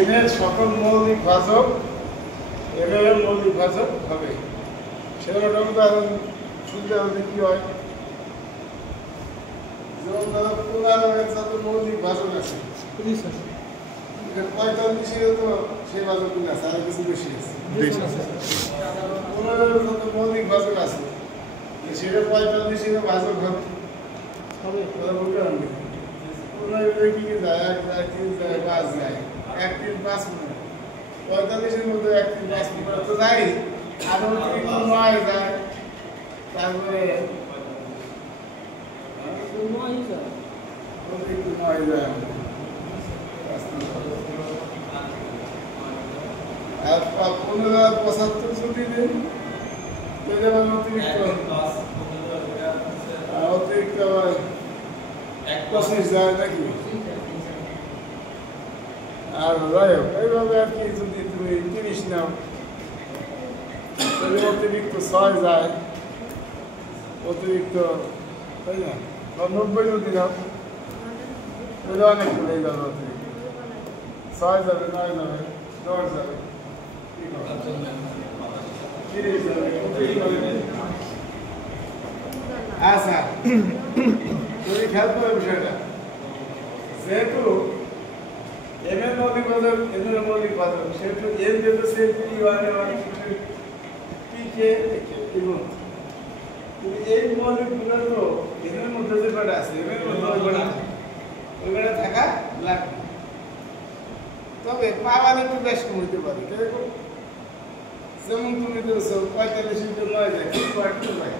এনের সকল মৌলিক ভাজক এনের মৌলিক ভাজক হবে সেরকম উদাহরণ শুনতে হলে কি হয় যেমন ধরো 15 যত মৌলিক ভাজক আছে 45 তো সেই ভাজকগুলো আছে আর কিছু বেশি আছে 15 যত মৌলিক ভাজক আছে সেটা 45 ভাজক হবে হবে কি যায় 1 যায় 3 যায় 5 যায় 1 3 5 মিনিট 45 মধ্যে 1 3 5 মিনিট তো যাই আর অতিরিক্ত 9 যায় তারপরে অতিরিক্ত 9 যায় আর 15 যদি দিন তো যেমন অতিরিক্ত 25 যায় নাকি আর যাই হোক এইভাবে আর কি যদি তুমি 30 নাও তাহলে অতিরিক্ত 6 যায় অতিরিক্ত তাই না 90 যদি নাও তাহলে অনেক হয়ে যাবে অতিরিক্ত 6 যাবে 9 যাবে 10 যাবে 30 যাবে আচ্ছা তুমি খেয়াল করো বিষয়টা যেহেতু এমএর মৌলিক পদক এদের মৌলিক পদক সেহেতু এর যেহেতু সে পিকে এবং এই মৌলিকগুলো তো এদের মধ্যে যে কটা আছে এর মধ্যে ওইগুলো থাকা লাগবে তবে পাওয়ার একটু বেশ কম হইতে পারে কিরকম যেমন তুমি তো 45 ইন্টু 9 যায় 3.2 যায়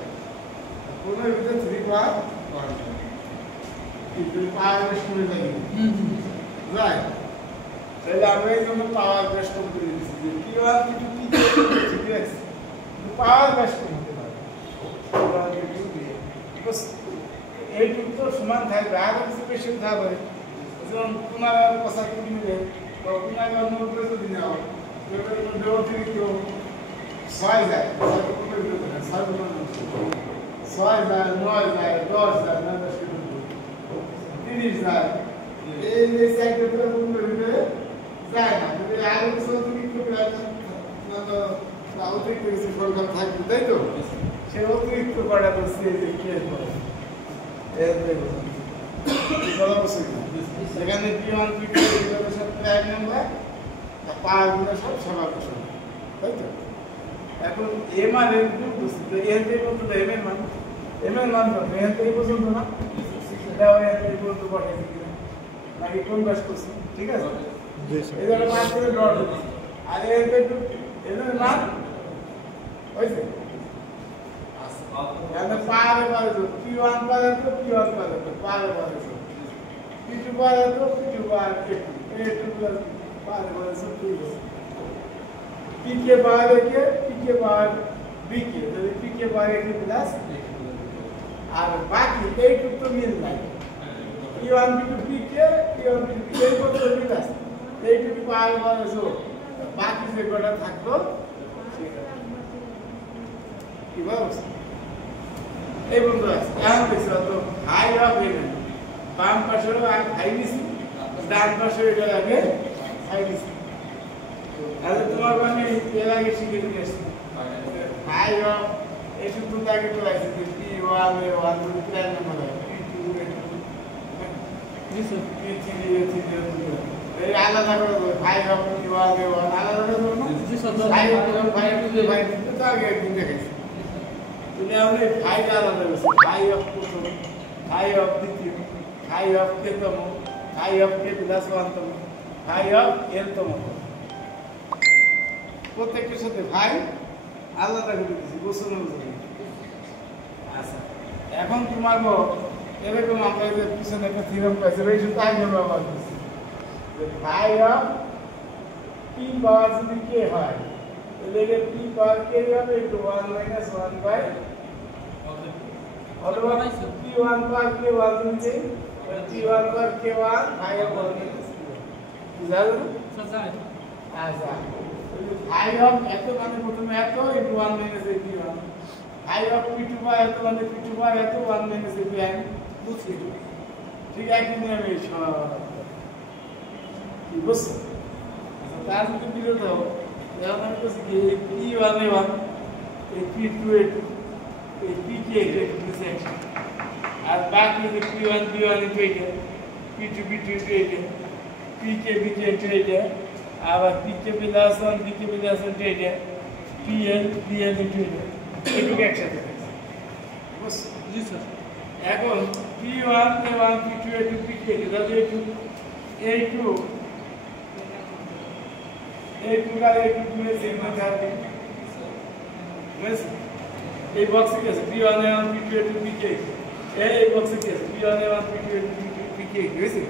কোনো ভিতরে 3.1 কিন্তু পাওয়ার বেশ কমে যায় রাইট তাহলে আমরা এই জন্য পাওয়ার বেশ কম করে দিচ্ছি যে কি আর কিছু কি ঠিক আছে পাওয়ার বেশ কম হতে পারে এইটুকু তো সমান থাকবে আর কিছু বেশি থাকবে যেমন 15 মিলে বা 15 যদি নেওয়া এটার মধ্যে অতিরিক্ত 6 যায় 6 যায় 9 যায় 10 যায় 30 যায় এই যে সাইকেলটা ভিতরে যায় না যদি আরো কিছু অতিরিক্ত অতিরিক্ত কিছু সংখ্যা থাকবে তাই তো সে অতিরিক্ত কটা করছে যে কি এখানে P1 P2 এগুলো সব এক নম্বর পাওয়ারগুলো সব সবার সমান তাই তো এখন এম আর এন বুঝতে এর থেকে পর্যন্ত এম এর মান কত এর থেকে পর্যন্ত না এটা ওই এর থেকে পর্যন্ত পাঠাইছি কিনা নাকি কোন কাজ করছি ঠিক আছে এই জন্য মাস করে ডট আর এর থেকে এর মান হইছে यानी पार पार तो P1 पार तो P1 पार तो पार पार तो P2 पार तो P2 पार A2 प्लस पार पार सब ठीक है P के पार के P के पार B के तो P के पार A प्लस और बाकी A2 तो मिल नहीं P1 P2 P के P1 P2 A को तो प्लस A2 पार पार जो बाकी से कोटा থাকলো কি বলছ এই বন্ধু আছে এখন দেখছো তো হাই অফ এমএন বাম পাশেও হাই দিছি ডান পাশে এটা লাগে হাই দিছি আর তোমার মানে এর আগে শিখে নিয়েছি হাই অফ এই শুধু তাকে তো আছে P1 A1 plan number P2 A2 দিছো P3 A3 এই আলাদা করে দাও হাই অফ P1 A1 আলাদা করে দাও না হাই অফ হাই তো আগে একদিন দেখাইছি তুমি আমাদের ফাইভ আলাদা আছে ফাইভ অফ প্রথম ফাইভ অফ দ্বিতীয় ফাইভ অফ কেতম ফাইভ অফ কে প্লাস ওয়ানতম ফাইভ অফ এনতম প্রত্যেকটার সাথে ফাইভ আলাদা করে দিয়েছি গোছানো যাবে আচ্ছা এখন তোমার এরকম আমরা যে পিছনে একটা থিওরাম পাইছি এই শুধু তাই আমরা ব্যবহার করছি যে ফাইভ অফ পি পাওয়ার যদি কে হয় তাহলে পি পাওয়ার কে হবে একটু 1 মাইনাস 1 বাই অথবা P1 পাওয়ার কে 1 দিতে P1 power k 1 five of 1 minus বুঝালো আচ্ছা আচ্ছা ফাইভ অফ এত মানে প্রথমে এত একটু 1 minus P1 five of P2 পাওয়ার এত মানে P2 পাওয়ার এত 1 মাইনাস P1 বুঝছি ঠিক একই নিয়মে সব কি বুঝছো তার যদি বিরোধ হবে যেমন আমি বলছি কি এই P1A1 এই P2A2 এই P2A2 একসাথে আর বাকি যে P1 B1 এটা P2 B2 এটা PK BK এটা আবার PK প্লাস 1 BK প্লাস 1 এটা PL BL এটা এটুকু একসাথে জি স্যার এখন P1A1 P2A2 PK তাহলে A2 का एक में सेम में जाते हैं बस एक बॉक्स के P1A1 P2A2 PK एक बॉक्स के P1A1 P2A2 PK वैसे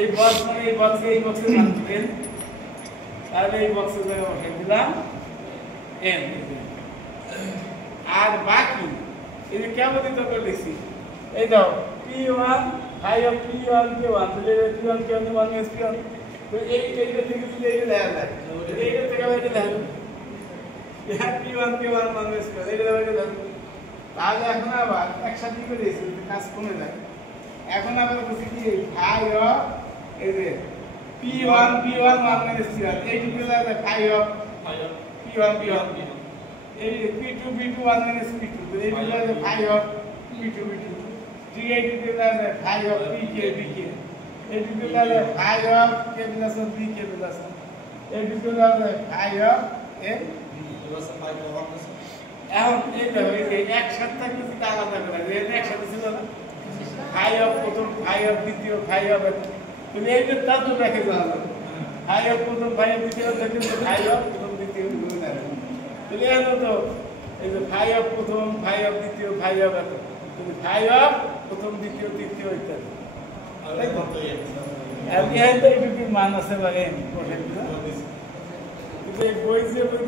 एक बॉक्स में नाम তাহলে এই বক্সে জায়গা বসাই দিলাম n আর বাকি এই যে কেমন দিতে করে লিখছি এই দাও P1 I of P1 के 1 তাহলে P1 के 1 is P1 তো এইটা থেকে যদি এইটা দেখা যায় এইটা থেকে এইটা দেখা যায় यहाँ P1 के 1 1 is P1 এইটা দেখা যায় তাহলে এখন আবার একসাথে করে দিয়েছি কাজ কমে যায় এখন আবার বলছি কি I of এই যে P1 B1 1 minus P1 এইটুকু লাগে phi of P1 B1 এই P2 B2 1 minus P2 তো এইটুকু লাগে phi of P2 B2 ঠিক এইটুকু লাগে phi of PK BK এইটুকু লাগে phi of K plus 1 BK plus 1 এইটুকু লাগে phi of M এখন এইটা এই একসাথে থাকলে কি আলাদা করা যায় এটা একসাথে ছিল না phi of প্রথম phi of দ্বিতীয় phi of তুমি এইটা তার তো রেখে যাওয়া phi of প্রথম phi of দ্বিতীয় থেকে phi of প্রথম দ্বিতীয় গুণ না তুমি এলো তো এই যে phi of প্রথম phi of দ্বিতীয় phi of এত তুমি phi of প্রথম দ্বিতীয় তৃতীয় ইত্যাদি আমি এইটা একটু মান আছে বা এই কোশ্চেন কিন্তু এই বই যে বই